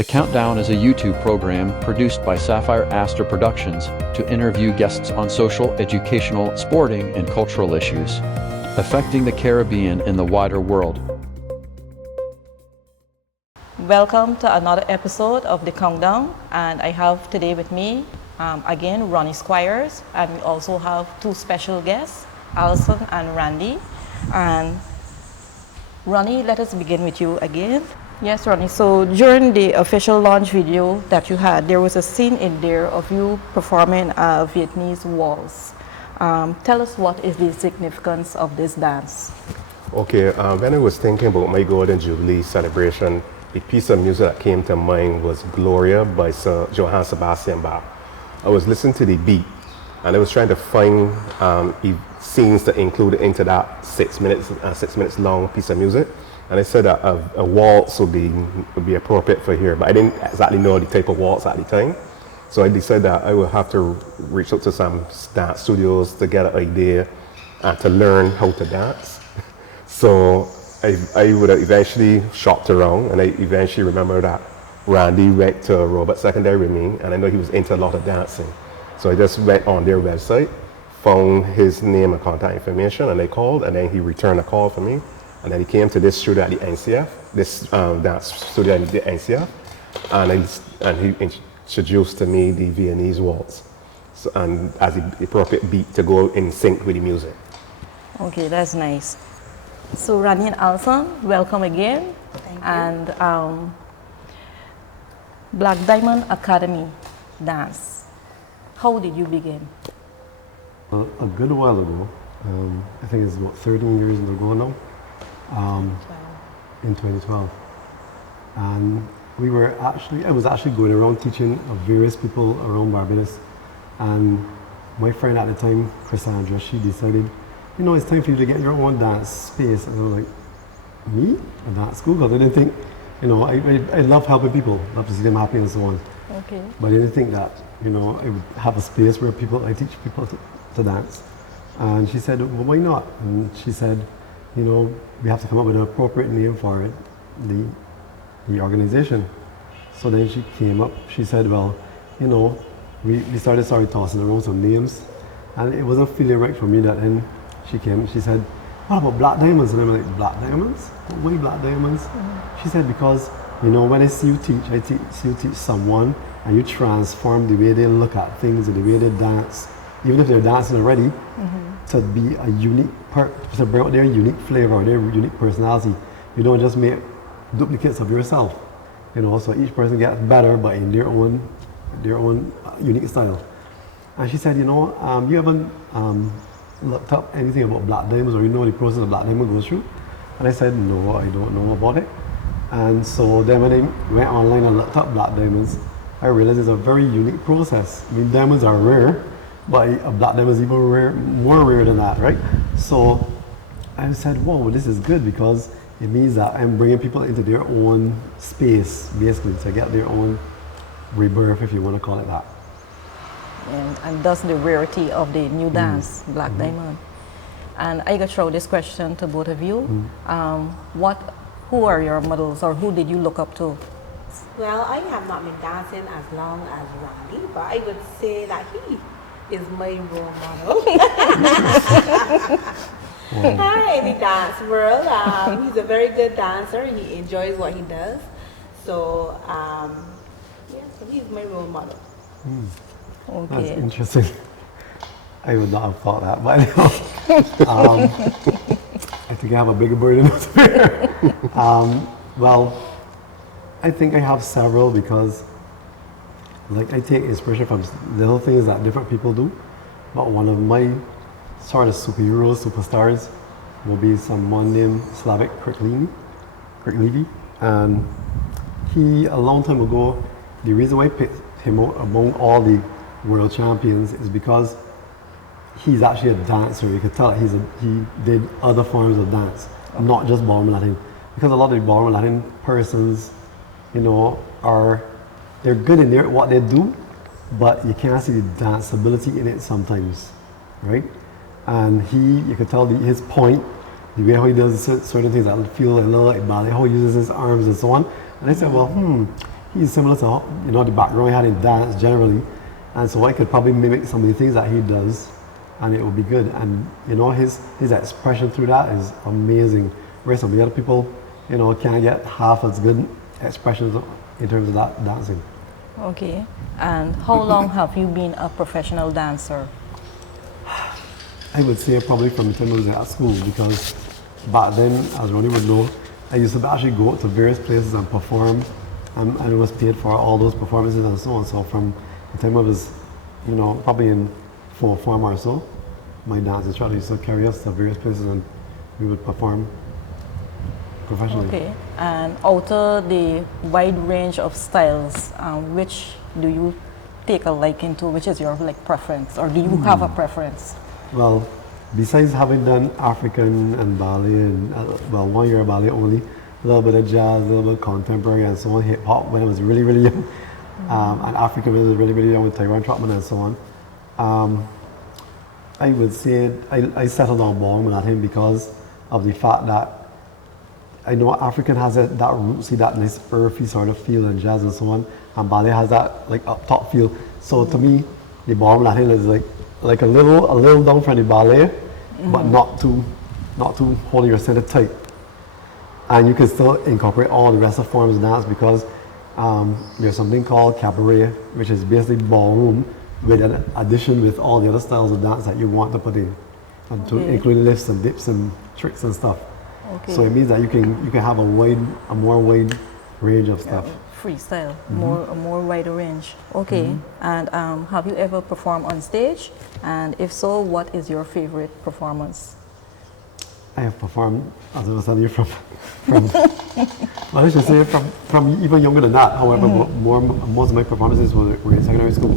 The Countdown is a YouTube program produced by Sapphire Astor Productions to interview guests on social, educational, sporting, and cultural issues affecting the Caribbean and the wider world. Welcome to another episode of The Countdown, and I have today with me again Ronnie Squires, and we also have two special guests, Alison and Randy. And Ronnie, let us begin with you again. Yes, Ronnie, so during the official launch video that you had, there was a scene in there of you performing a Viennese waltz. Tell us, what is the significance of this dance? Okay, when I was thinking about my Golden Jubilee celebration, the piece of music that came to mind was Gloria by Sir Johann Sebastian Bach. I was listening to the beat and I was trying to find scenes to include into that 6 minutes long piece of music. And I said that a waltz would be appropriate for here, but I didn't exactly know the type of waltz at the time. So I decided that I would have to reach out to some dance studios to get an idea and to learn how to dance. So I would have eventually shopped around, and I eventually remember that Randy went to Robert Secondary with me, and I know he was into a lot of dancing. So I just went on their website, found his name and contact information, and I called, and then he returned a call for me. And then he came to this studio at the NCF, this dance studio at the NCF, and he introduced to me the Viennese waltz, so, and as the appropriate beat to go in sync with the music. Okay, that's nice. So Randy and Alison, welcome again. Thank you. And Black Diamond Academy dance. How did you begin? A good while ago, I think it's about 13 years ago now. In 2012, and I was actually going around teaching various people around Barbados, and my friend at the time, Cassandra, she decided, you know, it's time for you to get your own dance space. And I was like, me? A dance school? Because I didn't think, you know, I love helping people, love to see them happy and so on. Okay. But I didn't think that, you know, I would have a space where I teach people to dance. And she said, well, why not? And she said, you know, we have to come up with an appropriate name for it, the organization. So then she came up, she said, well, you know, we started tossing around some names, and it wasn't feeling right for me. That then she said, what about Black Diamonds? And I'm like, Black Diamonds? Why Black Diamonds? Mm-hmm. She said, because, you know, when I see you teach, see you teach someone, and you transform the way they look at things and the way they dance, even if they're dancing already, mm-hmm. to be a unique to bring out their unique flavor or their unique personality. You don't just make duplicates of yourself, you know. So each person gets better, but in their own unique style. And she said, you know, you haven't looked up anything about Black Diamonds, or you know the process of Black Diamond goes through? And I said, no, I don't know about it. And so then when I went online and looked up Black Diamonds, I realized it's a very unique process. I mean, diamonds are rare, but a Black diamond is even more rare than that, right? So I said, whoa, this is good, because it means that I'm bringing people into their own space, basically, to get their own rebirth, if you want to call it that. And thus the rarity of the new dance, Black Diamond. And I got to throw this question to both of you. Who are your models, or who did you look up to? Well, I have not been dancing as long as Randy, but I would say that he is my role model. In the dance world. He's a very good dancer. He enjoys what he does. So, so he's my role model. Okay. That's interesting. I would not have thought that, but anyway, I think I have a bigger burden to bear. Well, I think I have several, because like I take inspiration from little things that different people do, but one of my sort of superstars will be someone named Slavik Kriklevi. And he, a long time ago, the reason why I picked him out among all the world champions is because he's actually a dancer. You could tell he did other forms of dance, not just ballroom Latin. Because a lot of the ballroom Latin persons, you know, they're good in what they do, but you can't see the danceability in it sometimes, right? And you could tell his point, the way how he does certain things that feel a little like ballet, how he uses his arms and so on. And I said, well, he's similar to, you know, the background he had in dance generally. And so I could probably mimic some of the things that he does, and it would be good. And, you know, his expression through that is amazing. Whereas some of the other people, you know, can't get half as good expressions in terms of that dancing. Okay. And how long have you been a professional dancer? I would say probably from the time I was at school, because back then, as Ronnie would know, I used to actually go to various places and perform, and I was paid for all those performances and so on. So from the time I was, you know, probably in fourth form or so, my dance instructor used to carry us to various places and we would perform professionally. Okay. And out of the wide range of styles, which do you take a liking to? Which is your like preference, or do you have a preference? Well, besides having done African and ballet, and well, 1 year of ballet only, a little bit of jazz, a little bit of contemporary and so on, hip hop when I was really, really young, and African when I was really, really young with Tyrone Trotman and so on. I would say I settled on ballroom with him because of the fact that I know African has that rootsy, that nice earthy sort of feel, and jazz and so on, and ballet has that like up top feel. So to me, the ballroom Latin is like a little down from the ballet, but not too holding your center tight. And you can still incorporate all the rest of forms of dance because there's something called cabaret, which is basically ballroom with an addition with all the other styles of dance that you want to put in, and to include lifts and dips and tricks and stuff. Okay. So it means that you can have a more wide range of stuff. Freestyle, a more wider range. Okay. And have you ever performed on stage? And if so, what is your favorite performance? I have performed, as I was telling you, from well, I should say from even younger than that. However, most of my performances were in secondary school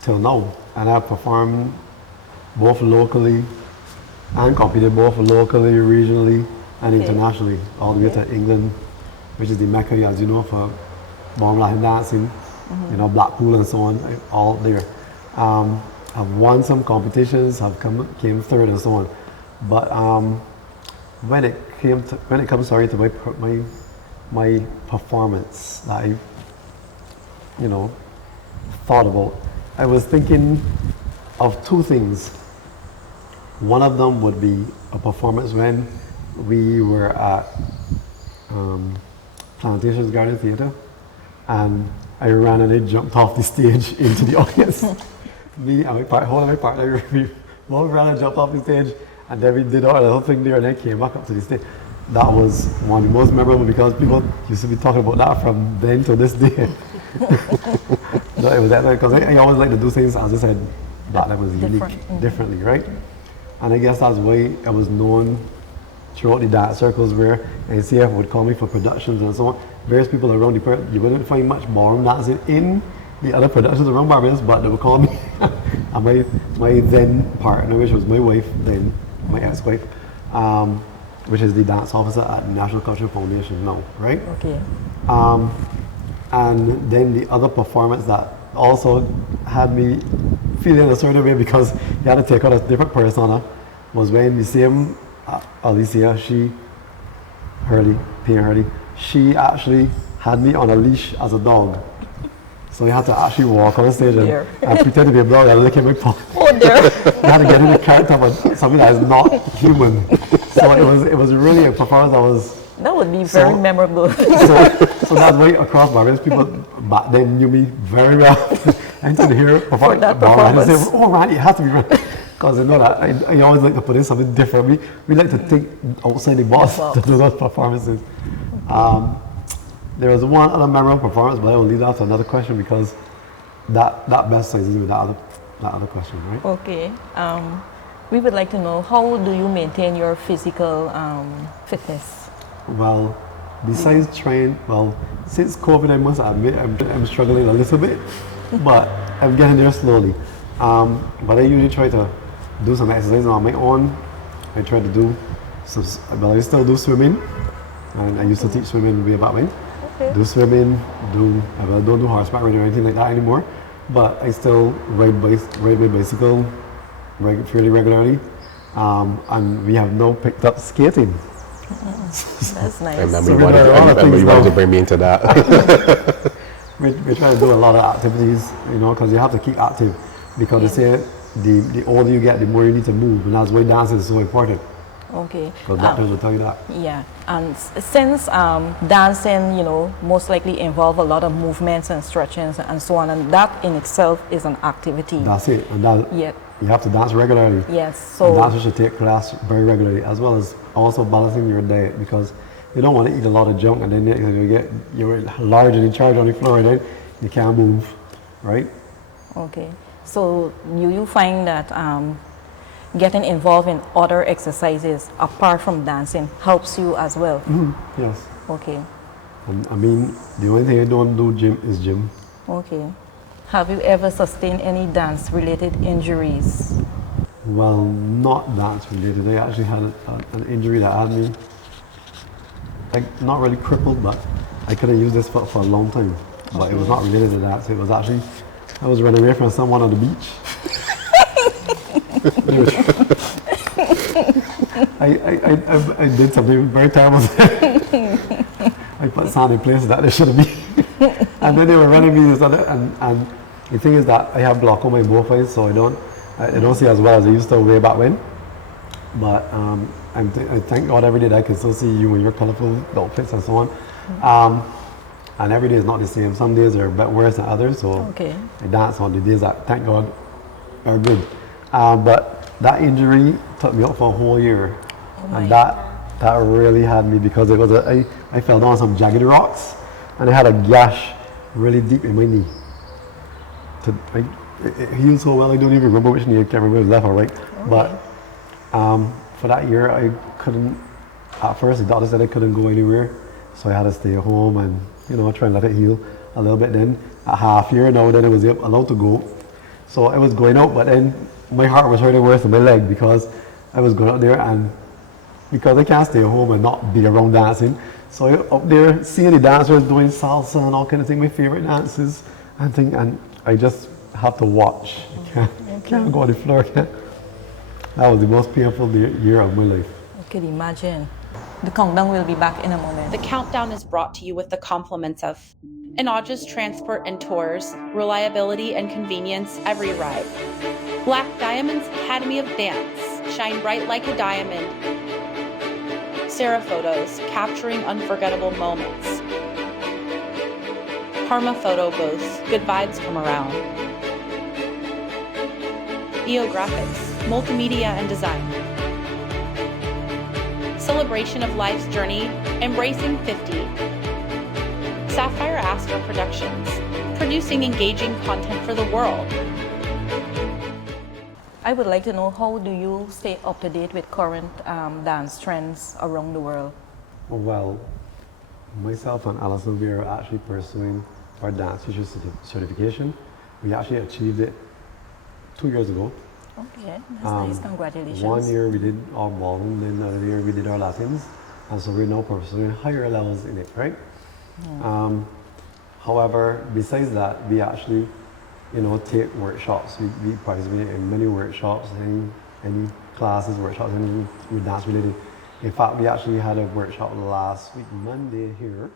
till now, and I've performed both locally and competed both locally, regionally, and internationally, all the way to England, which is the Mecca, as you know, for ballroom Latin dancing, you know, Blackpool and so on, all there. I've won some competitions, came third and so on. But when it comes to my performance that I, you know, thought about, I was thinking of two things. One of them would be a performance when we were at Plantations Garden Theatre, and I ran and I jumped off the stage into the audience. Me and my partner, we both ran and jumped off the stage, and then we did our little thing there, and then came back up to the stage. That was one of the most memorable because people used to be talking about that from then to this day. No, it was that because I always like to do things, as I said, that was unique, differently, right? And I guess that's why I was known throughout the dance circles where NCF would call me for productions and so on. Various people around you wouldn't find much ballroom dancing in the other productions around Barbados, but they would call me. And my then partner, which was my wife then, my ex-wife, which is the dance officer at National Cultural Foundation now, right? Okay. And then the other performance that also had me feeling a certain way because you had to take on a different persona was when the same Alicia, Hurley, she actually had me on a leash as a dog. So you had to actually walk on the stage and pretend to be a dog and lick in my paw. Oh dear. You had to get in the character of something that is not human. So it was really a performance that would be very memorable. So that's why across Barbados, people back then knew me very well. And to hear performance, and say, "Oh, Randy, it has to be Randy," because I know that I always like to put in something different. We like to think outside the box to do those performances. There was one other memorable performance, but I will leave that to another question because that best sizes with that other question, right? Okay. We would like to know, how do you maintain your physical fitness? Well, besides trying, since COVID, I must admit I'm struggling a little bit, but I'm getting there slowly. But I usually try to do some exercises on my own. I try to do I still do swimming, and I used to teach swimming way back when. Okay. Do swimming, I don't do horseback riding or anything like that anymore, but I still ride my bicycle fairly regularly. And we have now picked up skating. That's nice. I remember So you we wanted, learn a I lot of remember things you wanted now. to bring me into that. We're trying to do a lot of activities, you know, because you have to keep active. Because they say the older you get, the more you need to move, and that's why dancing is so important. Okay. Because doctors will tell you that. Yeah, and since dancing, you know, most likely involve a lot of movements and stretchings and so on, and that in itself is an activity. That's it. And that Yeah. you have to dance regularly. Yes. And So dancers should take class very regularly, as well as also balancing your diet, because you don't want to eat a lot of junk and then you're large and in charge on the floor and then you can't move, right? okay. So you find that getting involved in other exercises apart from dancing helps you as well. Yes. Okay. And I mean, the only thing I don't do gym is gym. Okay. Have you ever sustained any dance-related injuries? Well, not dance related. I actually had an injury that had me, like, not really crippled, but I could have used this for a long time. But it was not related to that. So it was actually, I was running away from someone on the beach. I did something very terrible. I put sand in places that they shouldn't be. And then they were running me and the thing is that I have glaucoma in both eyes, so I don't see as well as I used to way back when. But I thank God every day that I can still see you in your colorful outfits and so on. And every day is not the same. Some days are a bit worse than others, so Okay. I dance on the days that, thank God, are good. But that injury took me out for a whole year. And that really had me, because it was I fell down some jagged rocks and I had a gash really deep in my knee. It healed so well, I don't even remember which knee, I can't remember if it was left or right. Okay. But for that year, I couldn't, at first the doctor said I couldn't go anywhere. So I had to stay at home and, you know, try and let it heal a little bit. Then at half year now, then I was allowed to go. So I was going out, but then my heart was hurting worse than my leg, because I was going out there, and because I can't stay at home and not be around dancing. So I up there seeing the dancers doing salsa and all kind of things, my favorite dances and I just have to watch. I can't go on the floor. That was the most painful year of my life. I could imagine. The countdown will be back in a moment. The countdown is brought to you with the compliments of Inaudi's Transport and Tours, reliability and convenience every ride. Black Diamond's Academy of Dance, shine bright like a diamond. Sarah Photos, capturing unforgettable moments. Karma Photo Booth, good vibes come around. EO Graphics, multimedia and design. Celebration of life's journey, embracing 50. Sapphire Astor Productions, producing engaging content for the world. I would like to know, how do you stay up to date with current dance trends around the world? Well, myself and Alison, we are actually pursuing our dance teacher certification. We actually achieved it 2 years ago. Okay, that's nice. Congratulations. 1 year we did our ballroom, then another year we did our Latins, and so we're now pursuing higher levels in it, right? However, besides that, we actually, you know, take workshops. We participate in many workshops, any classes, workshops, anything with dance related. In fact, we actually had a workshop last week, Monday here.